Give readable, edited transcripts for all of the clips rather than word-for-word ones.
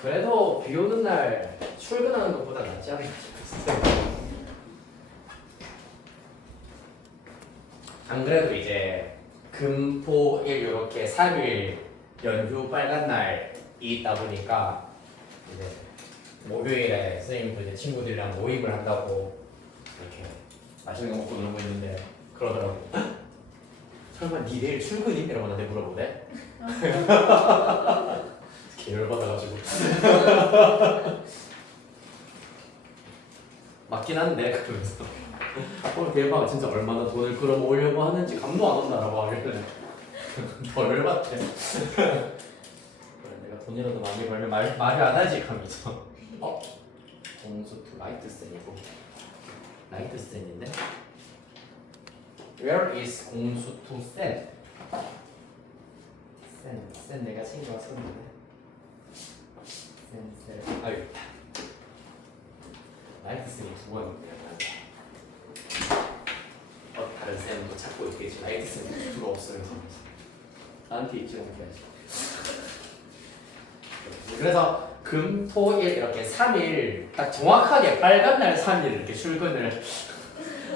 그래도 비 오는 날 출근하는 것보다 낫지 않을까 싶었어요. 안 그래도 이제 금토일 이렇게 3일 연휴 빨간 날이 있다 보니까 이제 목요일에 선생님도 이제 친구들이랑 모임을 한다고 이렇게 맛있는 거 먹고 놀고 있는데 그러더라고. 설마 니 내일 출근이? 이러고 나한테 물어보대. 계열받아가지고. 맞긴 한데 그러면서 오늘 대박 진짜 얼마나 돈을 끌어모으려고 하는지 감도 안 온다라고 하길래 덜 받대. 그래 내가 돈이라도 많이 벌면 말이 안 하지 하면서 공수투 라이트센이고 라이트센인데 Where is 공수투 센? 센 내가 챙겨왔었는데 센 아유 있다. 라이트센이 두 번인데 다른 쌤도 찾고 있겠지. 라이트센이 두가 없어요. 나한테 있지 않겠지. 그래서 금, 토, 일 이렇게 3일 딱 정확하게 빨간 날 3일 이렇게 출근을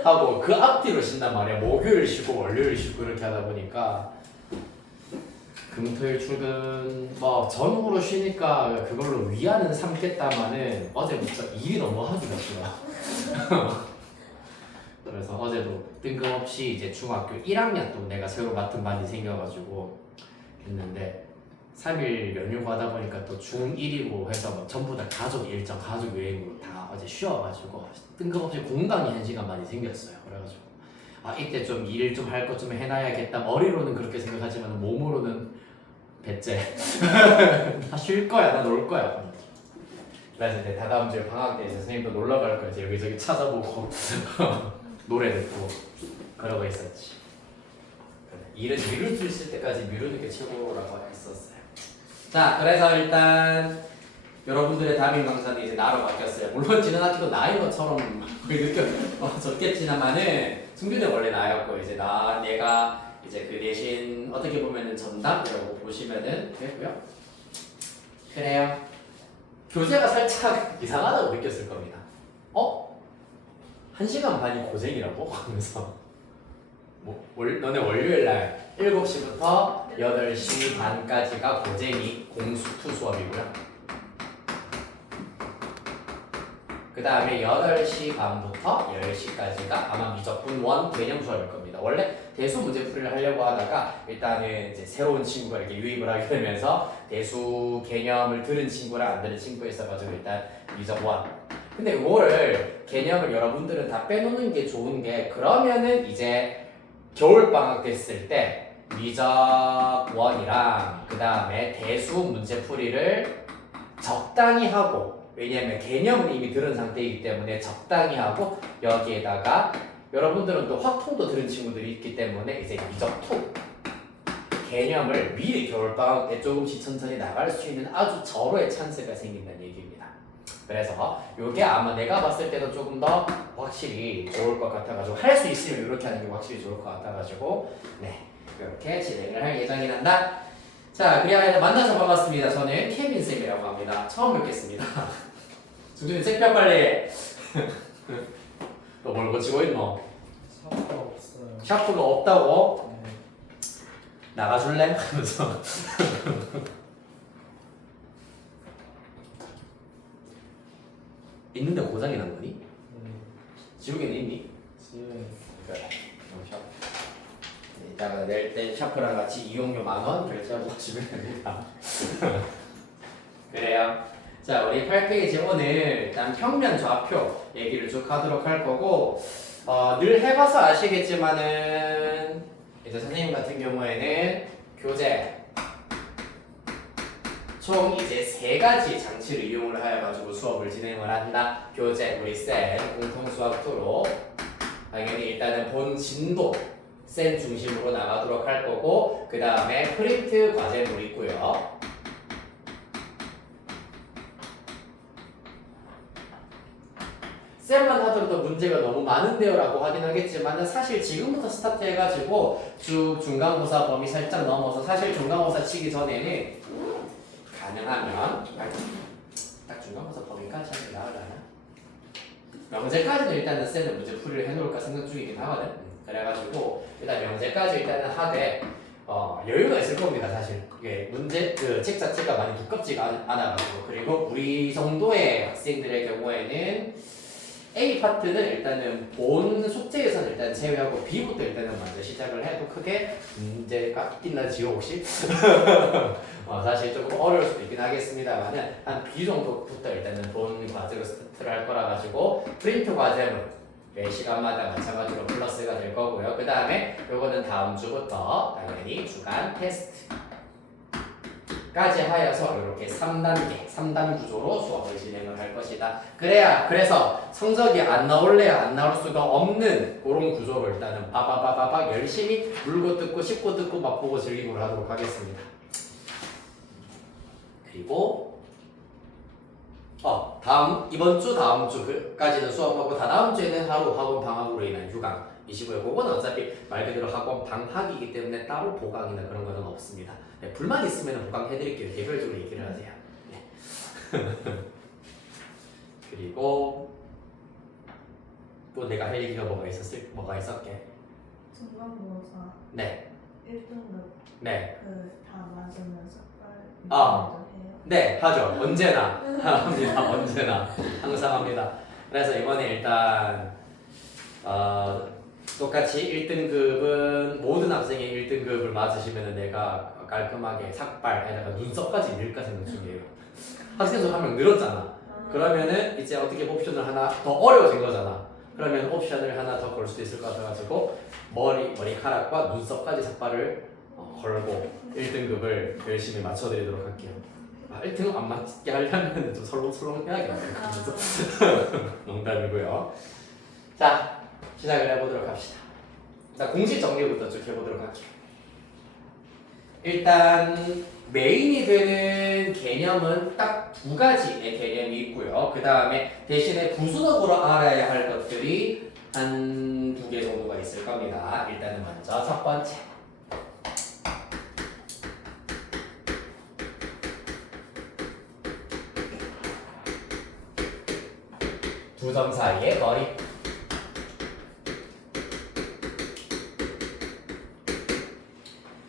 하고 그 앞뒤로 쉰단 말이야. 목요일 쉬고 월요일 쉬고 이렇게 하다 보니까 금, 토, 일 출근 뭐 전후로 쉬니까 그걸로 위안은 삼겠다마는 어제부터 일이 너무 하기 같더라. 그래서 어제도 뜬금없이 이제 중학교 1학년 또 내가 새로 맡은 반이 생겨가지고 했는데 3일 연휴가 하다 보니까 또 중1이고 해서 뭐 전부 다 가족 일정, 가족 여행으로 다 어제 쉬어가지고 뜬금없이 공강이 1시간 많이 생겼어요. 그래가지고 이때 좀 일 좀 할 것 좀 해놔야겠다. 머리로는 그렇게 생각하지만 몸으로는 배째. 다 쉴 거야, 나 놀 거야. 그래서 이제 다다음 주에 방학 때 이제 선생님도 놀러 갈 거야. 이제 여기저기 찾아보고 노래 듣고 그러고 있었지. 일은 미룰 수 있을 때까지 미루는 게 최고라고 했었어요. 자, 그래서 일단 여러분들의 담임 강사는 이제 나로 바뀌었어요. 물론 지난 학기도 나인 것처럼 느껴졌겠지만은 승준이 원래 나였고 이제 내가 이제 그 대신 어떻게 보면은 전담이라고 보시면은 되고요. 그래요. 교재가 살짝 이상하다고 느꼈을 겁니다. 1시간 반이 고생이라고? 하면서 너네 월요일날 7시부터 8시 반까지가 고쟁이 공수투 수업이고요. 그 다음에 8시 반부터 10시까지가 아마 미적분 1 개념 수업일 겁니다. 원래 대수 문제풀이를 하려고 하다가 일단은 이제 새로운 친구가 이렇게 유입을 하게 되면서 대수 개념을 들은 친구랑 안 들은 친구가 있어가지고 일단 미적 1. 근데 이거를 개념을 여러분들은 다 빼놓는 게 좋은 게 그러면은 이제 겨울방학 됐을 때 미적 1이랑 그 다음에 대수 문제풀이를 적당히 하고 왜냐하면 개념은 이미 들은 상태이기 때문에 적당히 하고 여기에다가 여러분들은 또 확통도 들은 친구들이 있기 때문에 이제 미적2 개념을 미리 겨울방학 때 조금씩 천천히 나갈 수 있는 아주 절호의 찬스가 생긴다는 얘기입니다. 그래서 이게 아마 내가 봤을 때도 조금 더 확실히 좋을 것 같아가지고 할 수 있으면 이렇게 하는 게 확실히 좋을 것 같아가지고 네 이렇게 진행을 할 예정이란다. 자, 그래야 만나서 반갑습니다. 저는 케빈쌤이라고 합니다. 처음 뵙겠습니다. 중준이 책표 빨리. 너 뭘 고치고 있노? 샤프가 없어요. 샤프가 없다고? 네. 나가줄래? 하면서 있는데 고장이 난 거니? 네. 지우개는 있니? 지금 그래. 샤프. 이따가 낼 때 샤프랑 같이 이용료 10,000원 결제하고 가시면 됩니다. 그래요. 자, 우리 8페이지 오늘 일단 평면 좌표 얘기를 쭉 하도록 할 거고 늘 해봐서 아시겠지만은 이제 선생님 같은 경우에는 교재 총 이제 3가지 장치를 이용을 하여가지고 수업을 진행을 한다. 교재, 우리 쌤, 공통수학 2로 당연히 일단은 본 진도 쌤 중심으로 나가도록 할 거고 그 다음에 프린트 과제물 있고요. 쌤만 하더라도 문제가 너무 많은데요 라고 하긴 하겠지만 사실 지금부터 스타트 해가지고 쭉 중간고사 범위 살짝 넘어서 사실 중간고사 치기 전에는 가능하면 명제까지 하는 게 나으려나? 명제까지는 일단은 쌤은 문제 풀이를 해놓을까 생각 중이긴 하거든. 그래가지고 일단 명제까지 일단은 하되 여유가 있을 겁니다. 사실 이게 문제 그 책 자체가 많이 두껍지가 않아가지고 그리고 우리 정도의 학생들의 경우에는 A 파트는 일단은 본 숙제에서는 일단 제외하고 B부터 일단은 먼저 시작을 해도 크게 문제가 있긴 하지요 혹시? 사실 조금 어려울 수도 있긴 하겠습니다만은 한 B 정도부터 일단은 본 과제로 스타트를 할 거라 가지고 프린트 과제는 매 시간마다 마찬가지로 플러스가 될 거고요. 그 다음에 요거는 다음 주부터 당연히 주간 테스트까지 하여서 이렇게 3단 구조로 수업을 진행을 할 것이다. 그래서 성적이 안 나올래야 안 나올 수가 없는 그런 구조로 일단은 바바바바박 열심히 물고 뜯고 씹고 뜯고 맛보고 즐기고 하도록 하겠습니다. 그리고 이번 주 다음 주까지는 수업하고 다다음 주에는 하루 학원 방학으로 인한 휴강이시고요. 그거는 어차피 말 그대로 학원 방학이기 때문에 따로 보강이나 그런 거는 없습니다. 네, 불만 있으면 보강해드릴게요. 개별적으로 얘기를 하세요. 네. 그리고 또 내가 할 얘기가 뭐가 있었게? 중간고사 네. 1등급 네. 다 맞으면서 아. 해요? 네, 하죠. 언제나 합니다. 언제나 항상 합니다. 그래서 이번에 일단 똑같이 1등급은 모든 학생이 1등급을 맞으시면 내가 깔끔하게 삭발에다가 눈썹까지 밀까 생각 중이에요. 학생 수 한 명 늘었잖아. 그러면은 이제 어떻게 옵션을 하나 더 어려워진 거잖아. 그러면 옵션을 하나 더 걸 수도 있을 것 같아가지고 머리카락과 눈썹까지 삭발을 걸고 1등급을 열심히 맞춰드리도록 할게요. 1등급 안 맞게 하려면 좀 설렁설렁 해야겠네요. 농담이고요. 자, 시작을 해보도록 합시다. 일단 공식 정리부터 쭉 해보도록 할게요. 일단 메인이 되는 개념은 딱 두 가지의 개념이 있고요. 그 다음에 대신에 부수적으로 알아야 할 것들이 한 두 개 정도가 있을 겁니다. 일단은 먼저 첫 번째. 두 점 사이의 거리.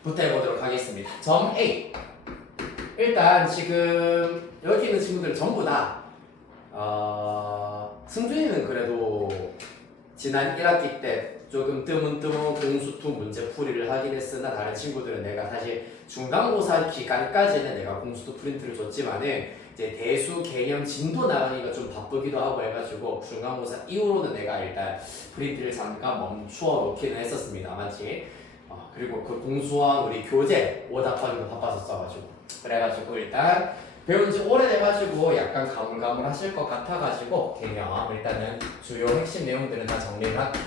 부터 해보도록 하겠습니다. 점 A. 일단 지금 여기 있는 친구들 전부 다 승준이는 그래도 지난 1학기 때 조금 뜨문뜨문 공수투 문제 풀이를 하긴 했으나 다른 친구들은 내가 사실 중간고사 기간까지는 내가 공수투 프린트를 줬지만은 이제 대수 개념 진도 나가기가 좀 바쁘기도 하고 해가지고 중간고사 이후로는 내가 일단 프린트를 잠깐 멈추어 놓기는 했었습니다. 맞지? 그리고 그 공수왕 우리 교재 오답하기도 바빴었어가지고 그래가지고 일단 배운 지 오래돼가지고 약간 가물가물 하실 것 같아가지고 개념 일단은 주요 핵심 내용들은 다 정리를 할게요.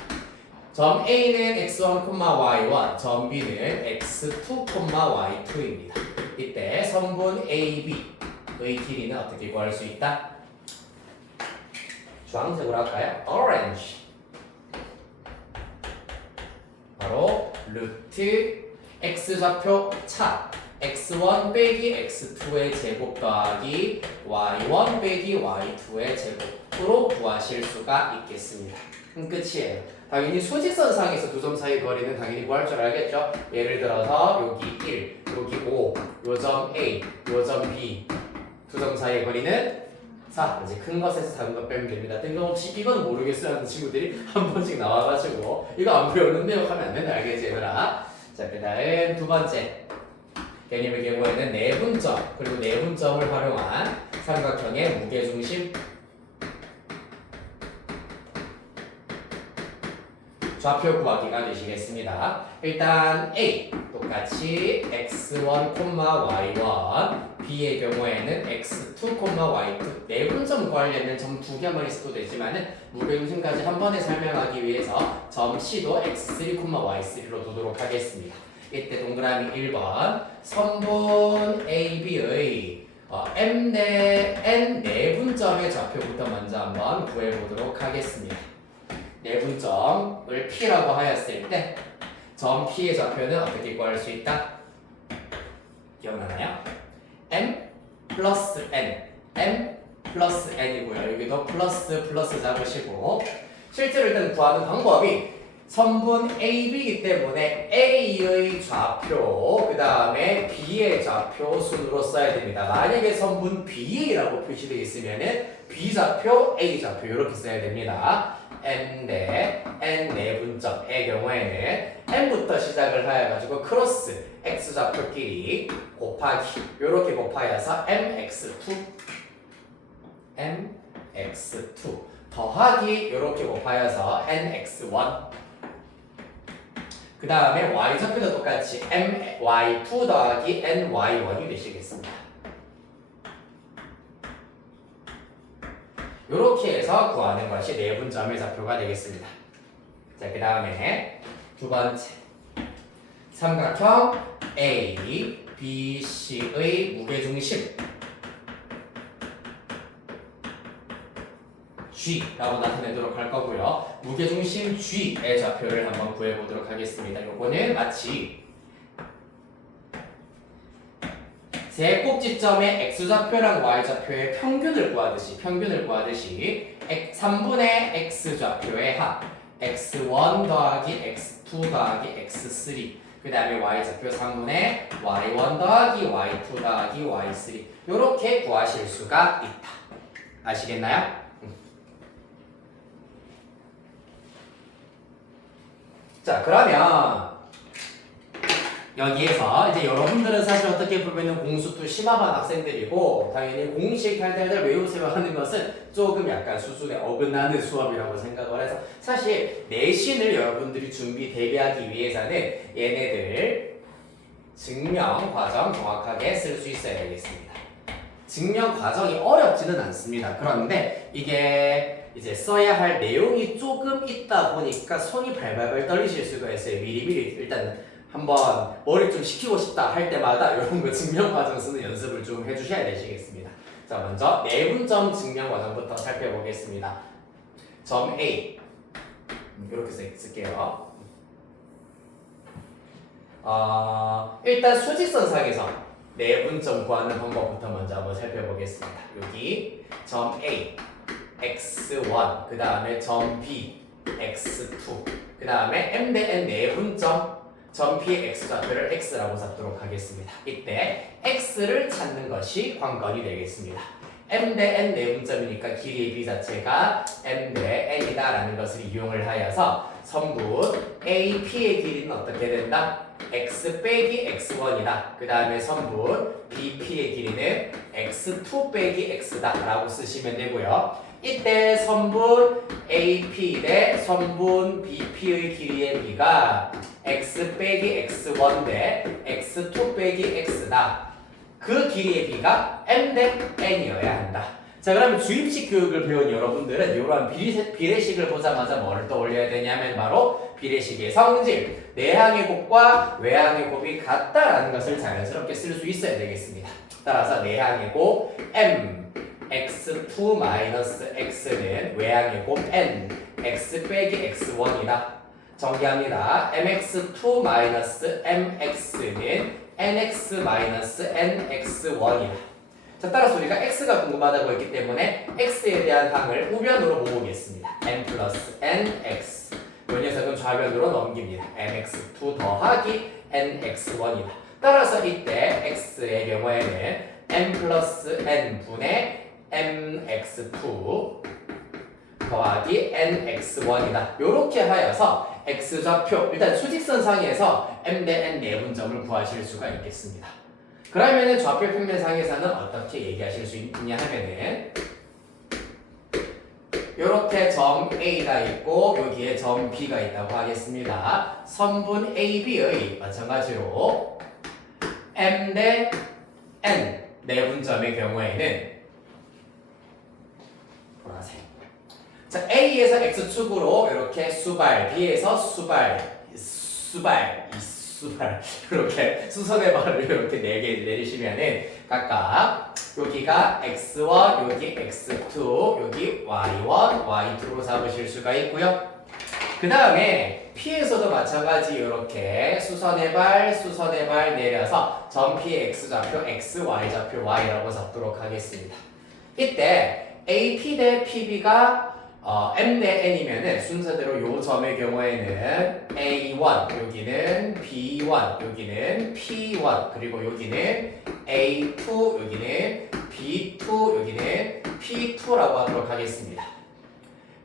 점 A는 x1, y1, 점 B는 x2, y2입니다. 이때 성분 AB의 길이는 어떻게 구할 수 있다? 주황색으로 할까요? orange. 바로 루트 x좌표 차 x1 빼기 x2의 제곱 더하기 y1 빼기 y2의 제곱으로 구하실 수가 있겠습니다. 끝이에요. 당연히 수직선상에서 두 점 사이 거리는 당연히 구할 줄 알겠죠? 예를 들어서 여기 1, 여기 5, 요점 A, 요점 B 두 점 사이의 거리는 4. 이제 큰 것에서 작은 것 빼면 됩니다. 뜬금없이 이건 모르겠어요 하는 친구들이 한 번씩 나와가지고 이거 안 배웠는데요 하면 안 된다. 알겠지 얘들아? 자, 그 다음 두 번째 개념의 경우에는 내분점 그리고 내분점을 활용한 삼각형의 무게중심 좌표 구하기가 되시겠습니다. 일단 A 똑같이 x1, y1 B의 경우에는 x2, y2 내분점 구하려면 점 두 개만 있어도 되지만은 무게중심까지 한 번에 설명하기 위해서 점 C도 x3, y3로 두도록 하겠습니다. 이때 동그라미 1번 선분 AB의 M 대 N 내분점의 좌표부터 먼저 한번 구해보도록 하겠습니다. 내분점을 P라고 하였을 때 점 P의 좌표는 어떻게 구할 수 있다? 기억나나요? M 플러스 N, M 플러스 n이고요. 여기도 플러스 잡으시고 실제로 일단 구하는 방법이 선분 AB이기 때문에 A의 좌표 그 다음에 B의 좌표 순으로 써야 됩니다. 만약에 선분 B라고 표시되어 있으면은 B 좌표, A 좌표 이렇게 써야 됩니다. N대 N 내분점의 경우에는 N부터 시작을 하여가지고 크로스 X 좌표끼리 곱하기 이렇게 곱하여서 MX2 더하기 이렇게 곱하여서 NX1 그 다음에 Y 좌표도 똑같이 MY2 더하기 NY1이 되시겠습니다. 이렇게 해서 구하는 것이 내분점의 좌표가 되겠습니다. 자, 그 다음에 두 번째 삼각형 A, B, C의 무게중심 G라고 나타내도록 할 거고요. 무게중심 G의 좌표를 한번 구해보도록 하겠습니다. 요거는 마치 세 꼭지점의 X좌표랑 Y좌표의 평균을 구하듯이 3분의 X좌표의 합 X1 더하기 X2 더하기 X3 그 다음에 Y좌표 3분의 Y1 더하기 Y2 더하기 Y3 요렇게 구하실 수가 있다. 아시겠나요? 자, 그러면 여기에서 이제 여러분들은 사실 어떻게 보면 공수투 심화반 학생들이고 당연히 공식 달달달 외우세요 하는 것은 조금 약간 수준에 어긋나는 수업이라고 생각을 해서 사실 내신을 여러분들이 준비 대비하기 위해서는 얘네들 증명 과정 정확하게 쓸 수 있어야 되겠습니다. 증명 과정이 어렵지는 않습니다. 그런데 이게 이제 써야 할 내용이 조금 있다 보니까 손이 발발발 떨리실 수가 있어요. 미리미리 일단 한번 머리 좀 식히고 싶다 할 때마다 이런 거 증명 과정 쓰는 연습을 좀 해주셔야 되시겠습니다. 자, 먼저 내분점 증명 과정부터 살펴보겠습니다. 점 A 이렇게 쓸게요. 일단 수직선상에서 내분점 구하는 방법부터 먼저 한번 살펴보겠습니다. 여기 점 A x1 그 다음에 점 B x2 그 다음에 m 대 n 내분점 점 P의 x좌표를 x라고 잡도록 하겠습니다. 이때 x를 찾는 것이 관건이 되겠습니다. m 대 n 내분점이니까 길이의 b 자체가 m 대 n이다 라는 것을 이용을 하여서 선분 A, P의 길이는 어떻게 된다? x 빼기 x1이다. 그 다음에 선분 B, P의 길이는 x2 빼기 x다 라고 쓰시면 되고요. 이때 선분 AP 대 선분 BP의 길이의 b가 x 빼기 x1 대 x2 빼기 x다. 그 길이의 b가 m 대 n이어야 한다. 자, 그러면 주입식 교육을 배운 여러분들은 이러한 비례식을 보자마자 뭐를 떠올려야 되냐면 바로 비례식의 성질, 내항의 곱과 외항의 곱이 같다라는 것을 자연스럽게 쓸 수 있어야 되겠습니다. 따라서 내항의 곱 m x2-x는 외항의 곱 n x 빼기 x1이다. 정리합니다. mx2-mx는 nx-nx1이다. 자, 따라서 우리가 x가 궁금하다고 했기 때문에 x에 대한 항을 우변으로 모으겠습니다. n 플러스 nx 이 녀석은 좌변으로 넘깁니다. mx2 더하기 nx1이다. 따라서 이때 x의 경우에는 n 플러스 n분의 mx2 더하기 nx1이다. 요렇게 하여서 x좌표 일단 수직선상에서 m 대 n 내분점을 구하실 수가 있겠습니다. 그러면은 좌표 평면상에서는 어떻게 얘기하실 수 있느냐 하면은 요렇게 점 A가 있고 여기에 점 B가 있다고 하겠습니다. 선분 AB의 마찬가지로 M 대 N 내분점의 경우에는 보라색. 자, A에서 X축으로 이렇게 수발, B에서 수발 이렇게 수선의 발을 이렇게 4개 내리시면은 각각 여기가 X1, 여기 X2, 여기 Y1, Y2로 잡으실 수가 있고요. 그 다음에 P에서도 마찬가지 이렇게 수선의 발 내려서 점 P의 X좌표 X, Y좌표 Y라고 잡도록 하겠습니다. 이때 AP 대 PB가 M 대 N이면은 순서대로 요 점의 경우에는 A1, 여기는 B1, 여기는 P1, 그리고 여기는 A2, 여기는 B2, 여기는 P2라고 하도록 하겠습니다.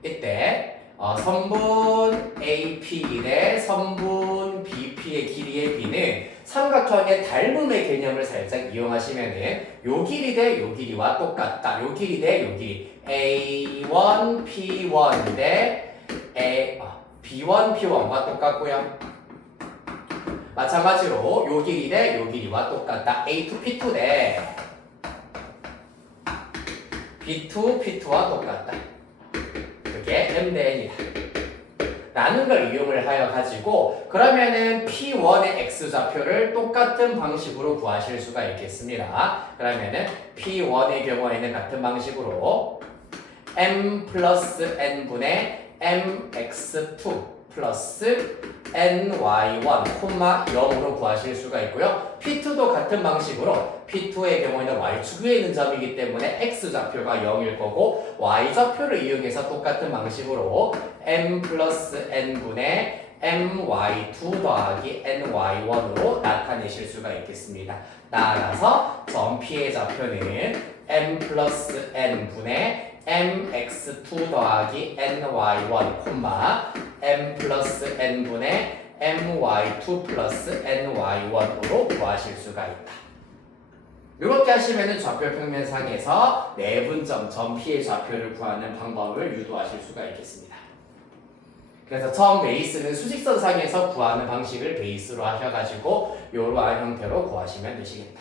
이때 선분 AP 대 선분 BP의 길이의 B는 삼각형의 닮음의 개념을 살짝 이용하시면은 요 길이 대 요 길이와 똑같다. 요 길이 대 요 길이 A1, P1 대 B1, P1과 똑같고요. 마찬가지로 요 길이 대 요 길이와 똑같다. A2, P2 대 B2, P2와 똑같다. 그게 M 대 N이다. 라는 걸 이용을 하여 가지고 그러면은 P1의 X좌표를 똑같은 방식으로 구하실 수가 있겠습니다. 그러면은 P1의 경우에는 같은 방식으로 M 플러스 N분의 MX2 플러스 NY1, 0으로 구하실 수가 있고요. P2도 같은 방식으로 P2의 경우에는 Y축 위에 있는 점이기 때문에 X좌표가 0일 거고 Y좌표를 이용해서 똑같은 방식으로 M 플러스 N분의 MY2 더하기 NY1으로 나타내실 수가 있겠습니다. 따라서 점 P의 좌표는 M 플러스 N분의 mx2 더하기 ny1, m 플러스 n분의 my2 플러스 ny1으로 구하실 수가 있다. 이렇게 하시면은 좌표 평면상에서 내분점 점 P의 좌표를 구하는 방법을 유도하실 수가 있겠습니다. 그래서 처음 베이스는 수직선상에서 구하는 방식을 베이스로 하셔가지고 이러한 형태로 구하시면 되시겠다.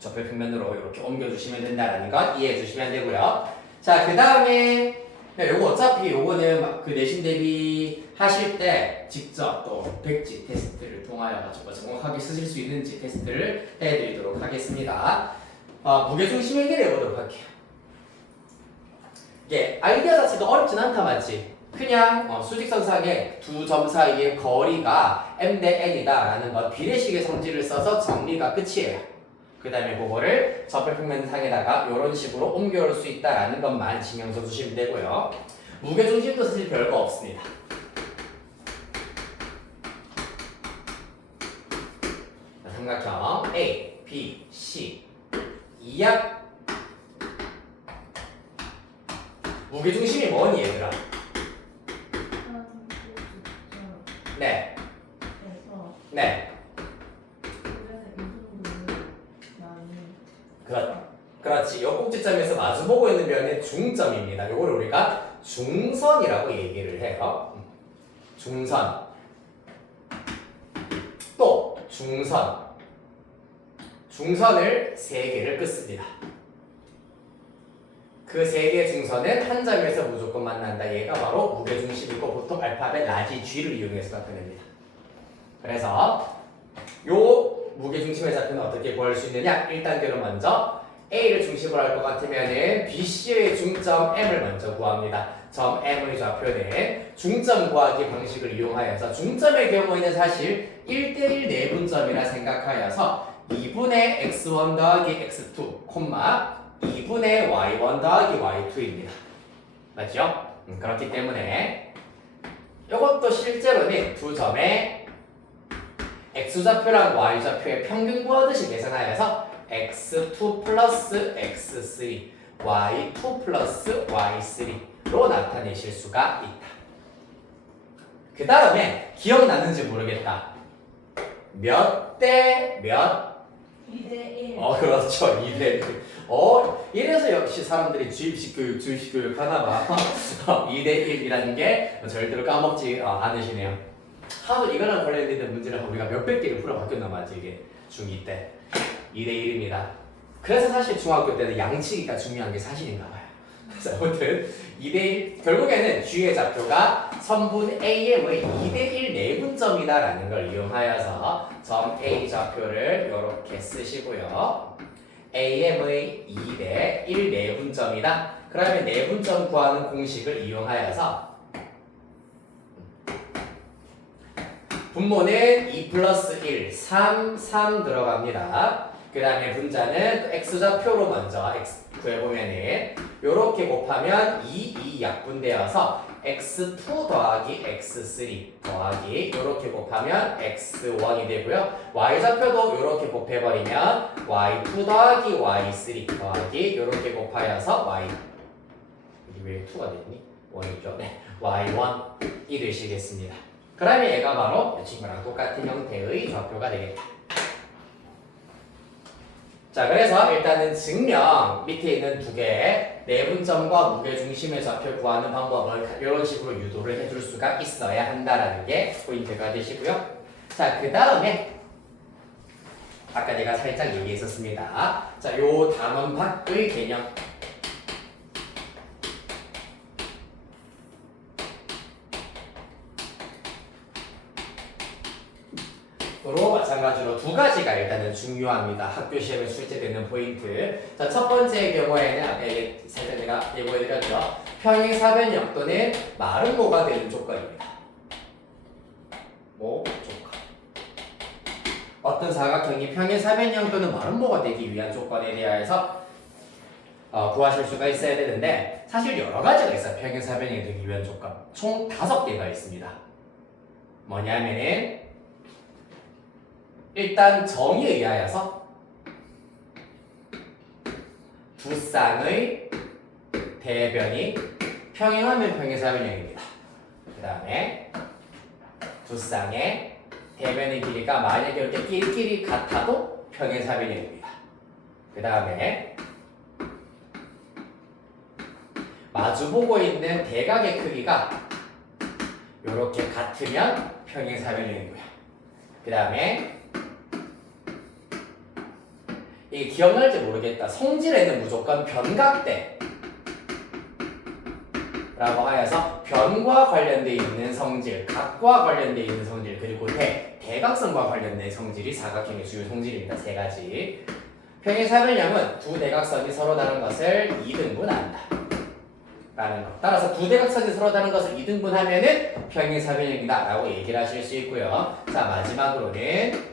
좌표 평면으로 이렇게 옮겨주시면 된다는 것 이해해 주시면 되고요. 자, 그 다음에 요거 어차피 요거는 그 내신 대비 하실 때 직접 또 백지 테스트를 통하여 가지고 정확하게 쓰실 수 있는지 테스트를 해드리도록 하겠습니다. 무게중심 해결해 보도록 할게요. 이게 아이디어 자체가 어렵진 않다 맞지? 그냥 수직선상의 두 점 사이의 거리가 m 대 n이다 라는 것 비례식의 성질을 써서 정리가 끝이에요. 그 다음에 그거를 좌표 평면상에다가 이런 식으로 옮겨올 수 있다라는 것만 신경 써주시면 되고요. 무게중심도 사실 별거 없습니다. 삼각형 A, B, C 이약 무게중심이 뭐니 얘들아? 네. 네. 그렇지. 요 꼭지점에서 마주보고 있는 면의 중점입니다. 요걸 우리가 중선이라고 얘기를 해요. 중선. 또 중선. 중선을 3개를 긋습니다. 그 3개의 중선은 한 점에서 무조건 만난다. 얘가 바로 무게중심이고 보통 알파벳 라지 G를 이용해서 나타냅니다. 그래서 요 무게중심의 좌표는 어떻게 구할 수 있느냐? 1단계로 먼저 A를 중심으로 할 것 같으면은 BC의 중점 M을 먼저 구합니다. 점 M의 좌표는 중점 구하기 방식을 이용하여서 중점의 경우에는 사실 1대1 내분점이라 생각하여서 2분의 x1 더하기 x2, 2분의 y1 더하기 y2입니다. 맞죠? 그렇기 때문에 이것도 실제로는 두 점의 x좌표랑 y좌표의 평균 구하듯이 계산하여서 x2 플러스 x3, y2 플러스 y3로 나타내실 수가 있다. 그 다음에 기억나는지 모르겠다. 몇 대 몇? 2대1. 그렇죠. 2대 1. 이래서 역시 사람들이 주입식 교육 하나봐. 2대 1이라는 게 절대로 까먹지 않으시네요. 하도 이거랑 관련된 문제를 우리가 몇백 개를 풀어봤겠나 맞지 이게 중2 때. 2대 1입니다. 그래서 사실 중학교 때는 양치기가 중요한 게 사실인가 봐요. 그래서 아무튼 2대 1 결국에는 G의 좌표가 선분 AM의 2대 1 내분점이다라는 걸 이용하여서 점 A 좌표를 이렇게 쓰시고요. AM의 2대 1 내분점이다. 그러면 내분점 구하는 공식을 이용하여서 분모는 2 플러스 1, 3 들어갑니다. 그 다음에 분자는 또 x좌표로 먼저 구해보면은 요렇게 곱하면 2 약분되어서 x2 더하기 x3 더하기 요렇게 곱하면 x1이 되고요. y좌표도 요렇게 곱해버리면 y2 더하기 y3 더하기 요렇게 곱하여서 y 여기 왜 2가 됐니? 1이죠. 네, y1이 되시겠습니다. 그러면 얘가 바로 이 친구랑 똑같은 형태의 좌표가 되겠다. 자, 그래서 일단은 증명 밑에 있는 두 개 내분점과 무게중심의 좌표 구하는 방법을 이런 식으로 유도를 해줄 수가 있어야 한다라는 게 포인트가 되시고요. 자, 그 다음에 아까 내가 살짝 얘기했었습니다. 자, 요 단원 밖의 개념. 로 마찬가지로 두 가지가 일단은 중요합니다. 학교 시험에 출제되는 포인트. 자, 첫 번째의 경우에는 아까 살짝 내가 예고해드렸죠. 평행사변형 또는 마름모가 되는 조건입니다. 모 조건. 어떤 사각형이 평행사변형 또는 마름모가 되기 위한 조건에 대하여서 구하실 수가 있어야 되는데 사실 여러 가지가 있어요. 평행사변형이 되기 위한 조건. 총 5개가 있습니다. 뭐냐면은 일단 정의에 의하여서 두 쌍의 대변이 평행하면 평행사변형입니다. 그 다음에 두 쌍의 대변의 길이가 만약에 이렇게 끼리끼리 같아도 평행사변형입니다. 그 다음에 마주보고 있는 대각의 크기가 이렇게 같으면 평행사변형이고요. 그 다음에 이게 기억날지 모르겠다. 성질에는 무조건 변각대 라고 하여서 변과 관련되어 있는 성질, 각과 관련되어 있는 성질, 그리고 대각선과 관련된 성질이 사각형의 주요 성질입니다. 세 가지. 평행사변형은 두 대각선이 서로 다른 것을 2등분한다 라는 것. 따라서 두 대각선이 서로 다른 것을 2등분하면은 평행사변형이다 라고 얘기를 하실 수 있고요. 자, 마지막으로는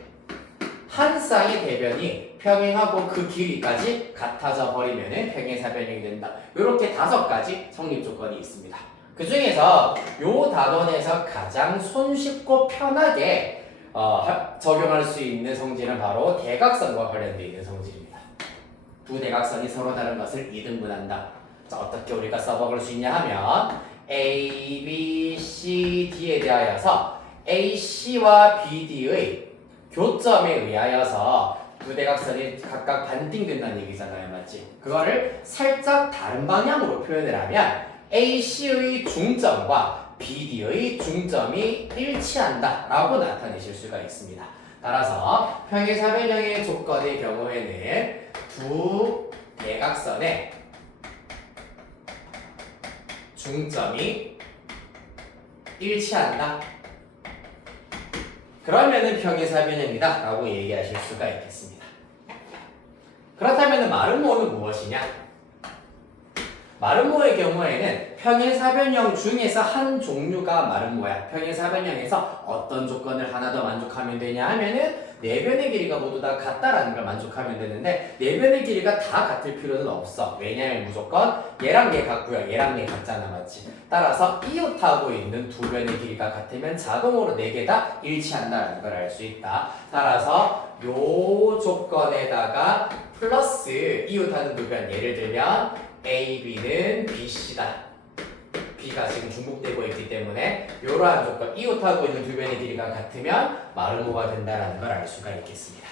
한 쌍의 대변이 평행하고 그 길이까지 같아져 버리면 평행사변형이 된다. 이렇게 5가지 성립 조건이 있습니다. 그 중에서 요 단원에서 가장 손쉽고 편하게 적용할 수 있는 성질은 바로 대각선과 관련되어 있는 성질입니다. 두 대각선이 서로 다른 것을 2등분한다. 자, 어떻게 우리가 써먹을 수 있냐 하면 A, B, C, D에 대하여서 A, C와 B, D의 교점에 의하여서 두 대각선이 각각 반띵된다는 얘기잖아요. 맞지? 그거를 살짝 다른 방향으로 표현을 하면 AC의 중점과 BD의 중점이 일치한다 라고 나타내실 수가 있습니다. 따라서 평행사변형의 조건의 경우에는 두 대각선의 중점이 일치한다. 그러면은 평행사변형이다 라고 얘기하실 수가 있겠습니다. 그렇다면 마름모는 무엇이냐? 마름모의 경우에는 평행사변형 중에서 한 종류가 마름모야. 평행사변형에서 어떤 조건을 하나 더 만족하면 되냐 하면은 내변의 길이가 모두 다 같다라는 걸 만족하면 되는데 내변의 길이가 다 같을 필요는 없어. 왜냐하면 무조건 얘랑 얘 같고요. 얘랑 얘 같잖아. 맞지? 따라서 이웃하고 있는 두 변의 길이가 같으면 자동으로 4개 다 일치한다는 걸 알 수 있다. 따라서 요 조건에다가 플러스 이웃하는 두 변, 예를 들면 A, B는 B, C다. B가 지금 중복되고 있기 때문에 이러한 조건, 이웃하고 있는 두 변의 길이가 같으면 마름모가 된다는 걸 알 수가 있겠습니다.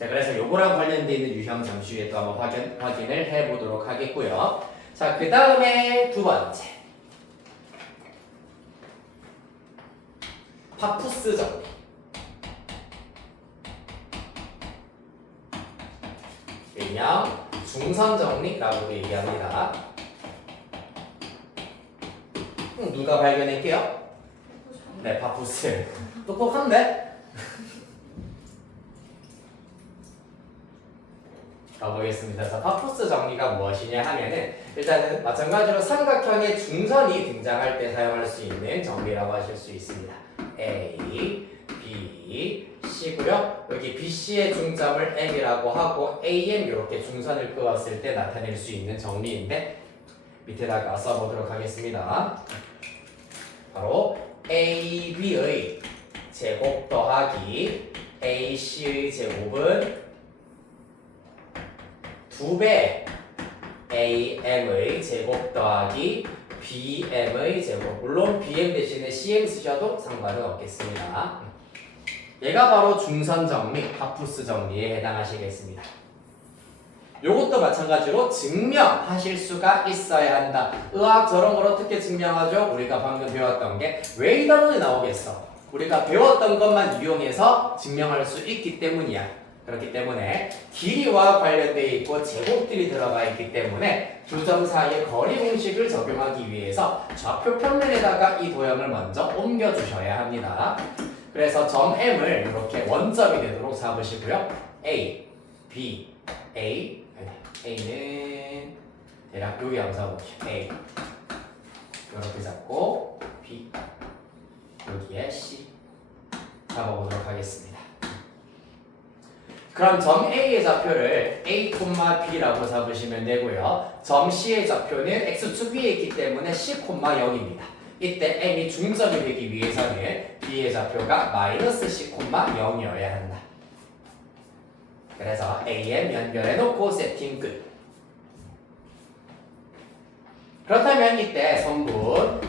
자, 그래서 요거랑 관련되어 있는 유형 잠시 후에 또 한번 확인을 해보도록 하겠고요. 자, 그 다음에 두 번째. 파푸스 정리. 일명 중선 정리라고도 얘기합니다. 누가 발견할게요? 네, 파푸스. 똑똑한데? 가보겠습니다. 자, 파푸스 정리가 무엇이냐 하면은 일단은 마찬가지로 삼각형의 중선이 등장할 때 사용할 수 있는 정리라고 하실 수 있습니다. A, B, C고 잡으시고요. 여기 BC의 중점을 M이라고 하고 AM 이렇게 중선을 그었을 때 나타낼 수 있는 정리인데 밑에다가 써보도록 하겠습니다. 바로 AB의 제곱 더하기 AC의 제곱은 2배 AM의 제곱 더하기 BM의 제곱. 물론 BM 대신에 CM 쓰셔도 상관은 없겠습니다. 얘가 바로 중선 정리, 파푸스 정리에 해당하시겠습니다. 요것도 마찬가지로 증명하실 수가 있어야 한다. 의학적으로 어떻게 증명하죠? 우리가 방금 배웠던 게 왜 이 단원이 나오겠어? 우리가 배웠던 것만 이용해서 증명할 수 있기 때문이야. 그렇기 때문에 길이와 관련되어 있고 제곱들이 들어가 있기 때문에 두 점 사이의 거리 공식을 적용하기 위해서 좌표 평면에다가 이 도형을 먼저 옮겨주셔야 합니다. 그래서 점 M을 이렇게 원점이 되도록 잡으시고요. A, B, A, A는 대략 여기 한번 잡아볼게요. A 이렇게 잡고 B 여기에 C 잡아보도록 하겠습니다. 그럼 점 A의 좌표를 A, B라고 잡으시면 되고요. 점 C의 좌표는 X축비에 있기 때문에 C, 0입니다. 이때 M이 중점이 되기 위해서는 B의 좌표가 마이너스 C, 0이어야 한다. 그래서 AM 연결해 놓고 세팅 끝. 그렇다면 이때 성분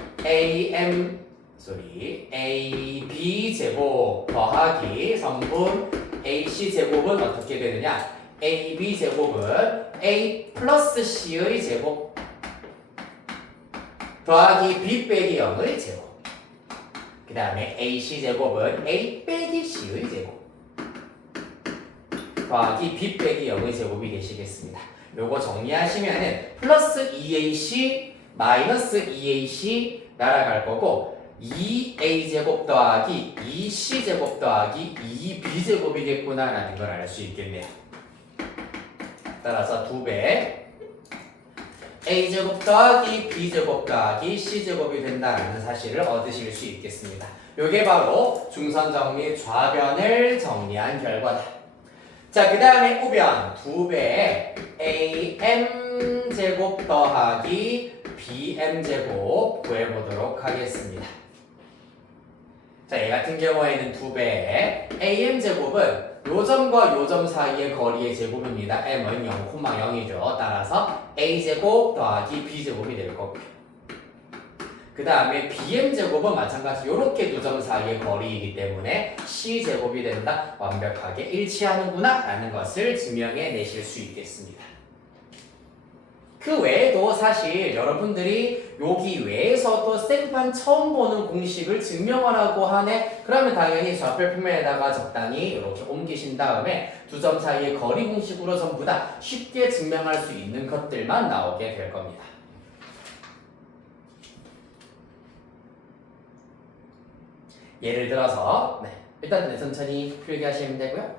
AB 제곱 더하기 성분 AC 제곱은 어떻게 되느냐? AB 제곱은 A 플러스 C의 제곱 더하기 B 빼기 0의 제곱. 그 다음에 AC 제곱은 A 빼기 C의 제곱 더하기 B 빼기 0의 제곱이 되시겠습니다. 요거 정리하시면은 플러스 2AC 마이너스 2AC 날아갈 거고 2a 제곱 더하기 2c 제곱 더하기 2b 제곱이겠구나 라는 걸 알 수 있겠네요. 따라서 2배 a 제곱 더하기 b 제곱 더하기 c 제곱이 된다는 사실을 얻으실 수 있겠습니다. 요게 바로 중선 정리 좌변을 정리한 결과다. 자, 그 다음에 우변 2배 am 제곱 더하기 bm 제곱 구해보도록 하겠습니다. 자, 얘 같은 경우에는 2배의 AM 제곱은 요점과 요점 사이의 거리의 제곱입니다. M은 0,0이죠. 따라서 A 제곱 더하기 B 제곱이 될 거고요. 그 다음에 BM 제곱은 마찬가지 요렇게 두 점 사이의 거리이기 때문에 C 제곱이 된다. 완벽하게 일치하는구나 라는 것을 증명해 내실 수 있겠습니다. 그 외에도 사실 여러분들이 여기 외에서도 생판 처음 보는 공식을 증명하라고 하네. 그러면 당연히 좌표 표면에다가 적당히 이렇게 옮기신 다음에 두 점 사이의 거리 공식으로 전부 다 쉽게 증명할 수 있는 것들만 나오게 될 겁니다. 예를 들어서 일단 천천히 필기하시면 되고요.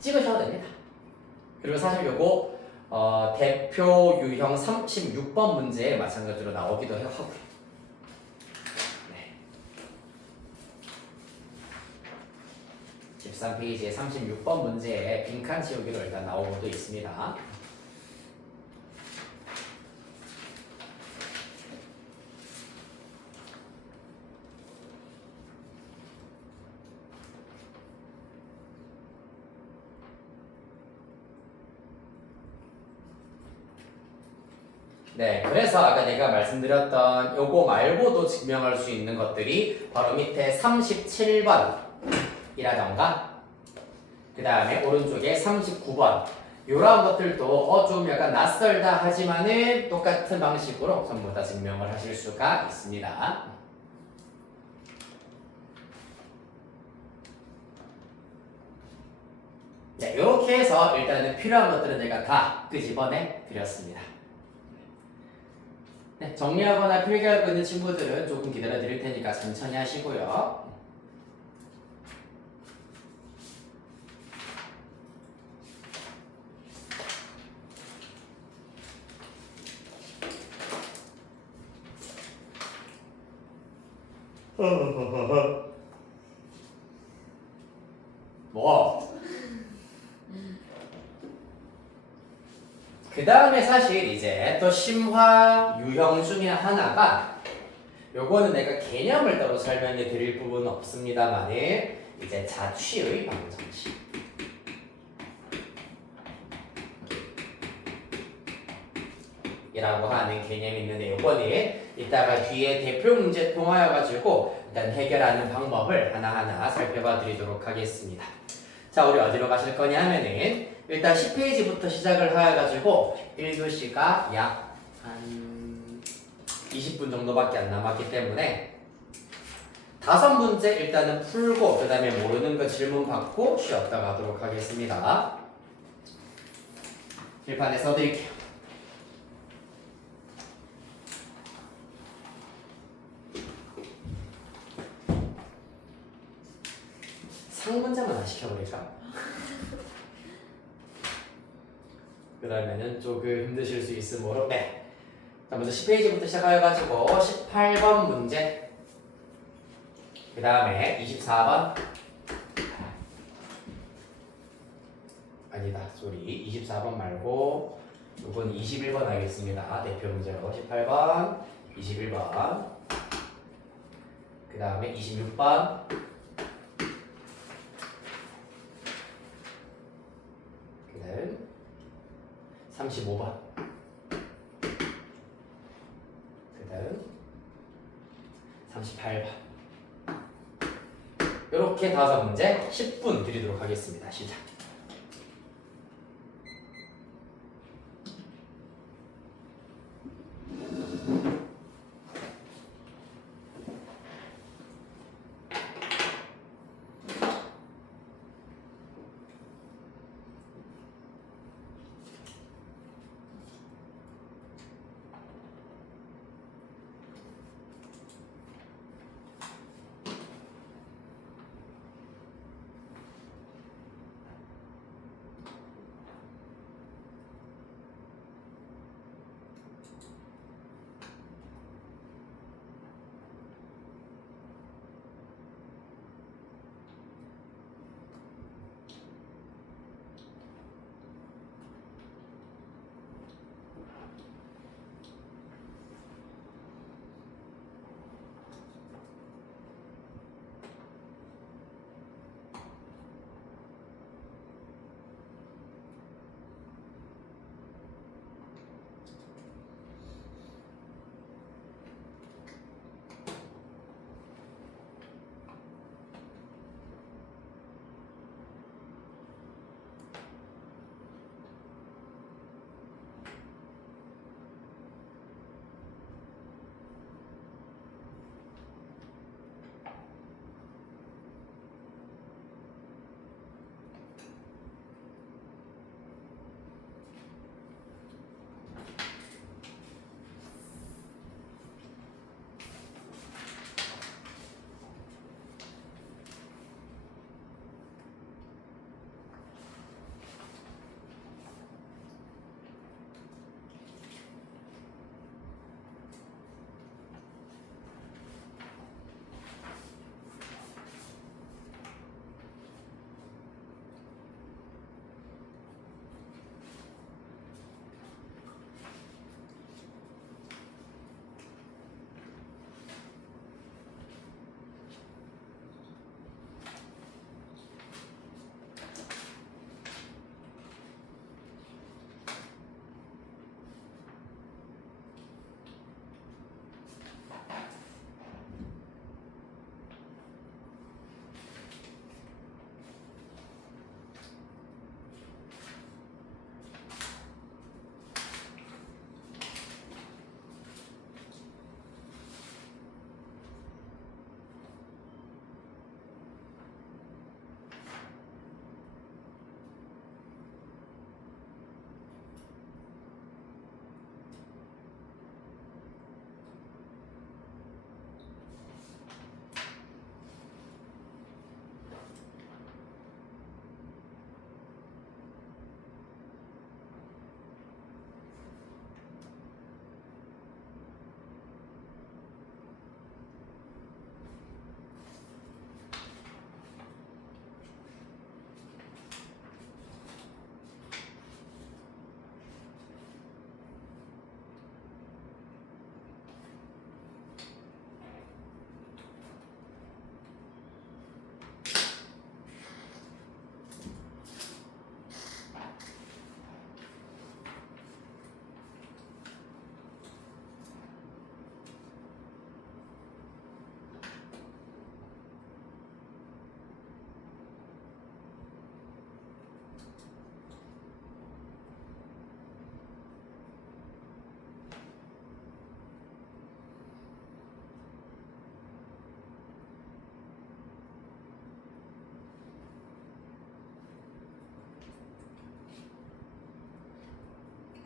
찍으셔도 됩니다. 그리고 사실 요거 대표 유형 36번 문제에 마찬가지로 나오기도 하고요. 네. 13페이지에 36번 문제에 빈칸 채우기로 일단 나오고도 있습니다. 네, 그래서 아까 내가 말씀드렸던 요거 말고도 증명할 수 있는 것들이 바로 밑에 37번이라던가 그 다음에 오른쪽에 39번 요런 것들도 좀 약간 낯설다 하지만은 똑같은 방식으로 전부 다 증명을 하실 수가 있습니다. 네, 이렇게 해서 일단은 필요한 것들은 내가 다 끄집어내 드렸습니다. 네, 정리하거나 필기하고 있는 친구들은 조금 기다려 드릴 테니까 천천히 하시고요. 그 다음에 사실 이제 또 심화 유형 중에 하나가 요거는 내가 개념을 따로 설명해 드릴 부분은 없습니다만 이제 자취의 방정식 이라고 하는 개념이 있는데 요거는 이따가 뒤에 대표 문제 통하여 가지고 일단 해결하는 방법을 하나하나 살펴봐 드리도록 하겠습니다. 자, 우리 어디로 가실 거냐 하면은 일단 10페이지부터 시작을 해가지고 1교시가 약 한 20분 정도밖에 안 남았기 때문에 5문제 일단은 풀고 그 다음에 모르는 거 질문 받고 쉬었다 가도록 하겠습니다. 길판에 써드릴게요. 상문자만 안 시켜버릴까? 그러면은 조금 힘드실 수 있으므로 네. 자, 먼저 10페이지부터 시작해가지고 18번 문제 그 다음에 24번 아니다 소리 24번 말고 이건 21번 하겠습니다. 대표 문제로 18번 21번 그 다음에 26번 그 다음 35번 그 다음 38번 이렇게 5문제 10분 드리도록 하겠습니다. 시작.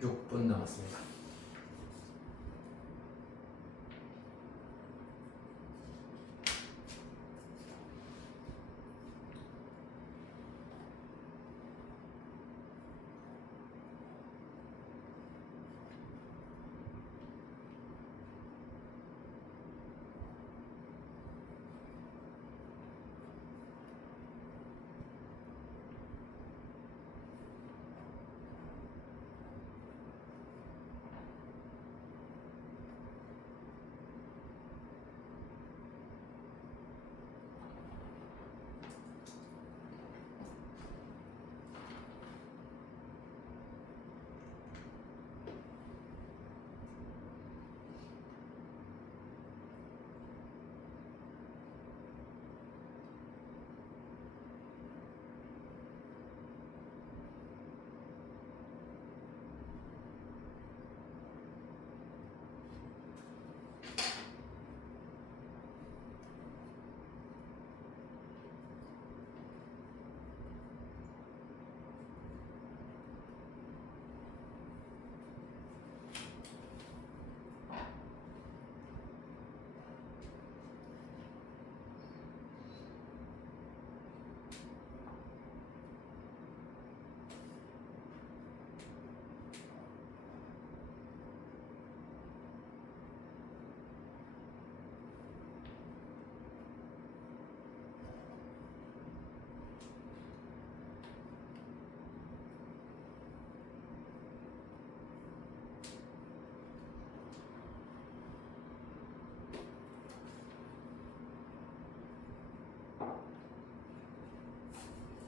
6분 남았습니다.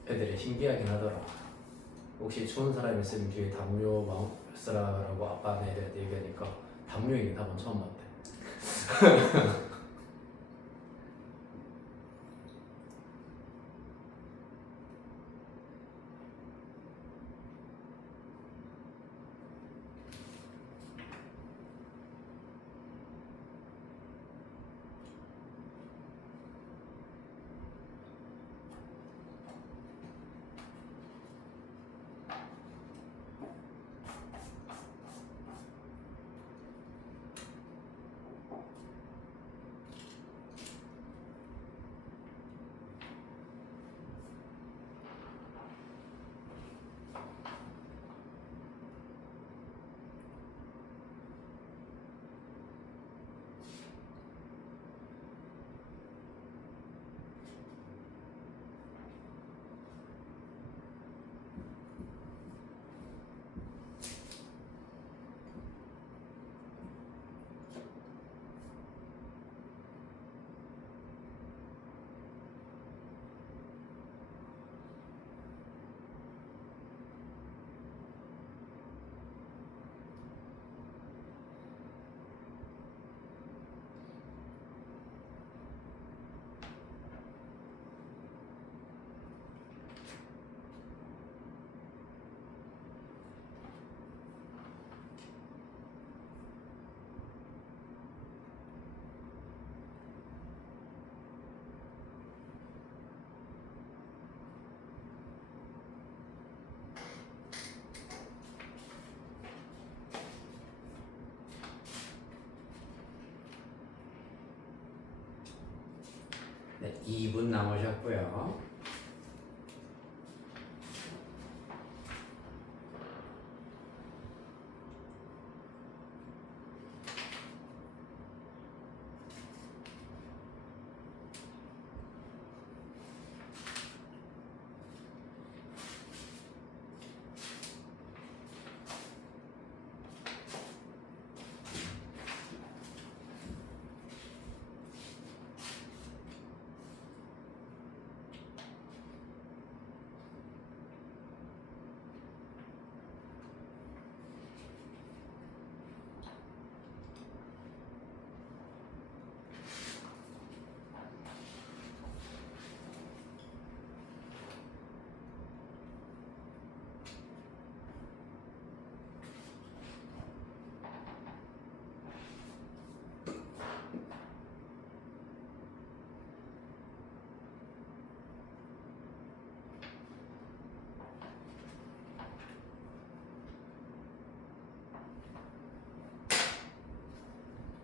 애들이 신기하긴 하더라. 혹시 추운 사람 있으면 뒤에 담요 쓰라라고 아빠네 애들한테 얘기하니까 담요 있는 답은 처음 봤대. 네, 2분 남으셨고요.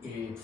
1분.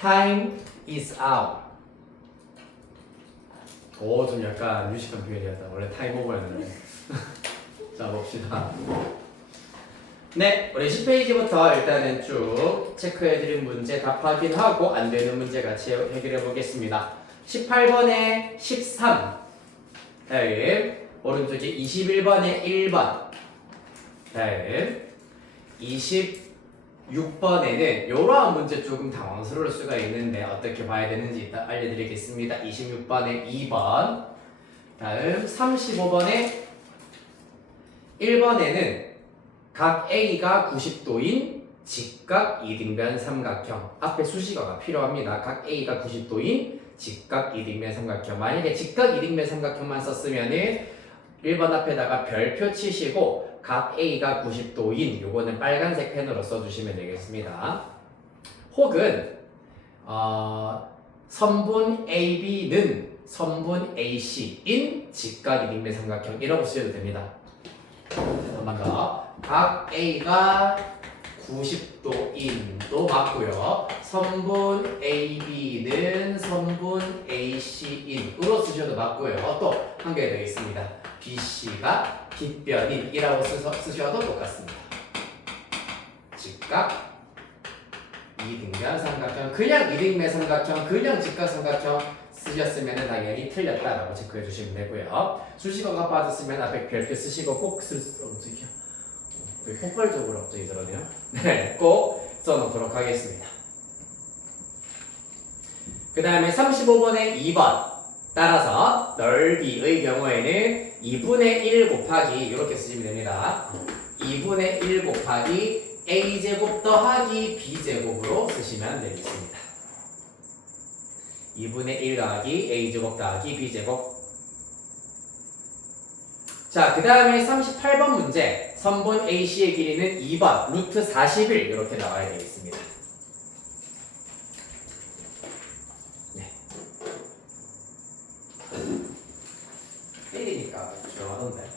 Time is out. 오, 좀 약간 유식한 표현이었다. 원래 타임 오버였는데. 자, 봅시다. 네, 우리 10페이지부터 일단은 쭉 체크해드린 문제 답 확인하고 안 되는 문제 같이 해결해 보겠습니다. 18번에 13. 다음, 오른쪽에 21번에 1번. 다음, 26번에는 이러한 문제 조금 당황스러울 수가 있는데 어떻게 봐야 되는지 이따 알려드리겠습니다. 26번에 2번. 다음 35번에 1번에는 각 A가 90도인 직각 이등변 삼각형. 앞에 수식어가 필요합니다. 각 A가 90도인 직각 이등변 삼각형. 만약에 직각 이등변 삼각형만 썼으면은 1번 앞에다가 별표 치시고 각 A가 90도인 요거는 빨간색 펜으로 써주시면 되겠습니다. 혹은 선분 AB는 선분 AC인 직각 이등변 삼각형 이라고 쓰셔도 됩니다. 한 번 더. 각 A가 90도인도 맞고요. 선분 AB는 선분 AC인으로 쓰셔도 맞고요. 또 한 개 더 있습니다. BC가 뒷변인이라고 쓰셔도 똑같습니다. 직각 이등변 삼각형, 그냥 이등변 삼각형, 그냥 직각 삼각형 쓰셨으면 당연히 틀렸다라고 체크해 주시면 되고요. 수식어가 빠졌으면 앞에 별표 쓰시고 꼭 폭발적으로 갑자기 저러네요. 네, 꼭 써놓도록 하겠습니다. 그 다음에 35번에 2번. 따라서 넓이의 경우에는 2분의 1 곱하기 이렇게 쓰시면 됩니다. 2분의 1 곱하기 a제곱 더하기 b제곱으로 쓰시면 되겠습니다. 2분의 1 더하기 a제곱 더하기 b제곱. 자, 그 다음에 38번 문제. 선분 AC의 길이는 2번 루트 41 이렇게 나와야 되겠습니다. 네. 1이니까 조용하던데.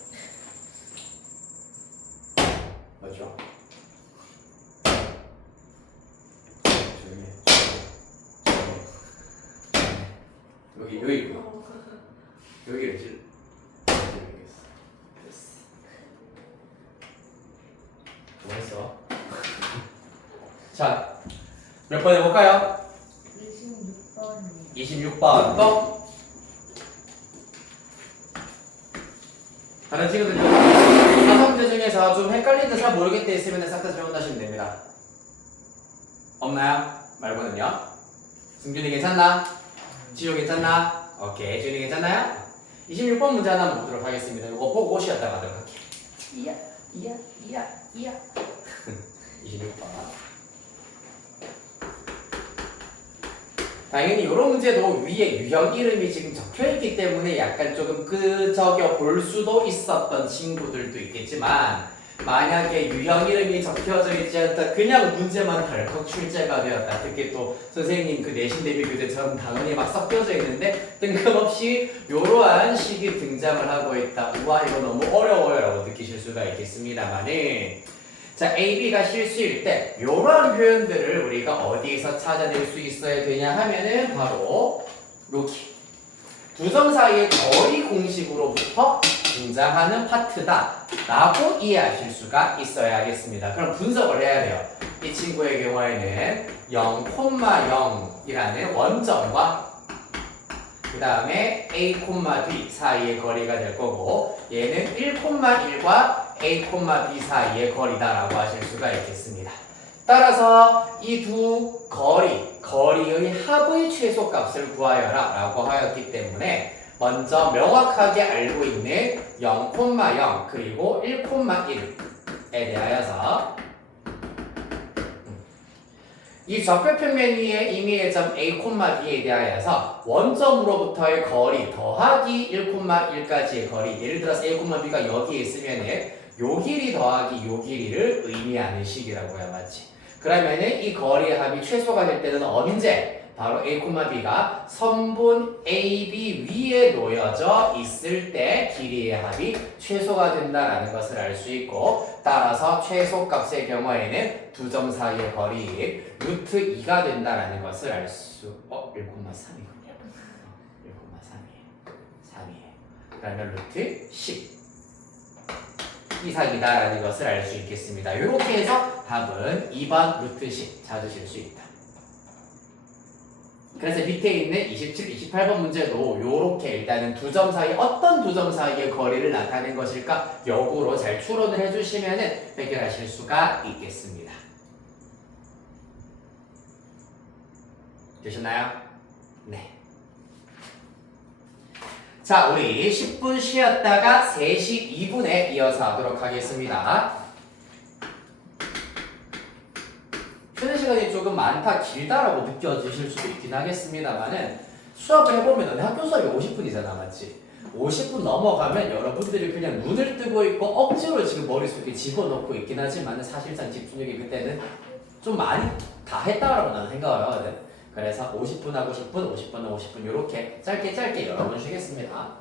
맞죠? 조용히 해. 여기 있구나. 여기를 찔. 뭐했어? 자, 몇 번 해볼까요? 26번이요. 26번 또 다른 친구들 다섯 문제 중에서 좀 헷갈린다 잘 모르겠다 있으면 싹 다 적어주시면 됩니다. 없나요? 말고는요? 승준이 괜찮나? 지효 괜찮나? 오케이, 지효이 괜찮나요? 26번 문제 하나 보도록 하겠습니다. 이거 보고 쉬었다 가도록 할게요. 이야 26번. 당연히 이런 문제도 위에 유형 이름이 지금 적혀있기 때문에 약간 조금 끄적여 볼 수도 있었던 친구들도 있겠지만, 만약에 유형 이름이 적혀져 있지 않다, 그냥 문제만 덜컥 출제가 되었다. 특히 또 선생님 그 내신 대비 교재처럼 단원이 막 섞여져 있는데 뜬금없이 이러한 식이 등장을 하고 있다. 우와, 이거 너무 어려워요 라고 느끼실 수가 있겠습니다만은, 자, AB가 실수일 때 이러한 표현들을 우리가 어디에서 찾아낼 수 있어야 되냐 하면은 바로 여기 부정 사이의 거리 공식으로부터 등장하는 파트다 라고 이해하실 수가 있어야겠습니다. 그럼 분석을 해야 돼요. 이 친구의 경우에는 0,0이라는 원점과 그 다음에 A, B 사이의 거리가 될 거고 얘는 1,1과 A, B 사이의 거리다라고 하실 수가 있겠습니다. 따라서 이 두 거리의 합의 최소값을 구하여라 라고 하였기 때문에 먼저 명확하게 알고 있는 0,0 그리고 1,1에 대하여서 이 좌표평면 위에 임의의 점 A, B에 대하여서 원점으로부터의 거리 더하기 1,1까지의 거리 예를 들어서 A, B가 여기에 있으면은 요 길이 더하기 요 길이를 의미하는 식이라고요. 맞지? 그러면은 이 거리의 합이 최소가 될 때는 언제? 바로 A, B가 선분 AB 위에 놓여져 있을 때 길이의 합이 최소가 된다라는 것을 알 수 있고 따라서 최소값의 경우에는 두 점 사이의 거리인 루트 2가 된다라는 것을 알 수 1,3이군요. 1,3이에요. 그러면 루트 10 이상이다라는 것을 알 수 있겠습니다. 이렇게 해서 답은 2번 루트 10 찾으실 수 있다. 그래서 밑에 있는 27, 28번 문제도 이렇게 일단은 두 점 사이 어떤 두 점 사이의 거리를 나타낸 것일까 역으로 잘 추론을 해주시면 해결하실 수가 있겠습니다. 되셨나요? 네. 자, 우리 10분 쉬었다가 3시 2분에 이어서 하도록 하겠습니다. 쉬는 시간이 조금 많다, 길다라고 느껴지실 수도 있긴 하겠습니다만은 수업을 해보면 학교 수업이 50분이잖아, 맞지? 50분 넘어가면 여러분들이 그냥 눈을 뜨고 있고 억지로 지금 머릿속에 집어넣고 있긴 하지만 사실상 집중력이 그때는 좀 많이 다 했다라고 나는 생각을 하거든. 그래서 50분 하고 10분, 50분은 50분 이렇게 짧게 여러 번 쉬겠습니다.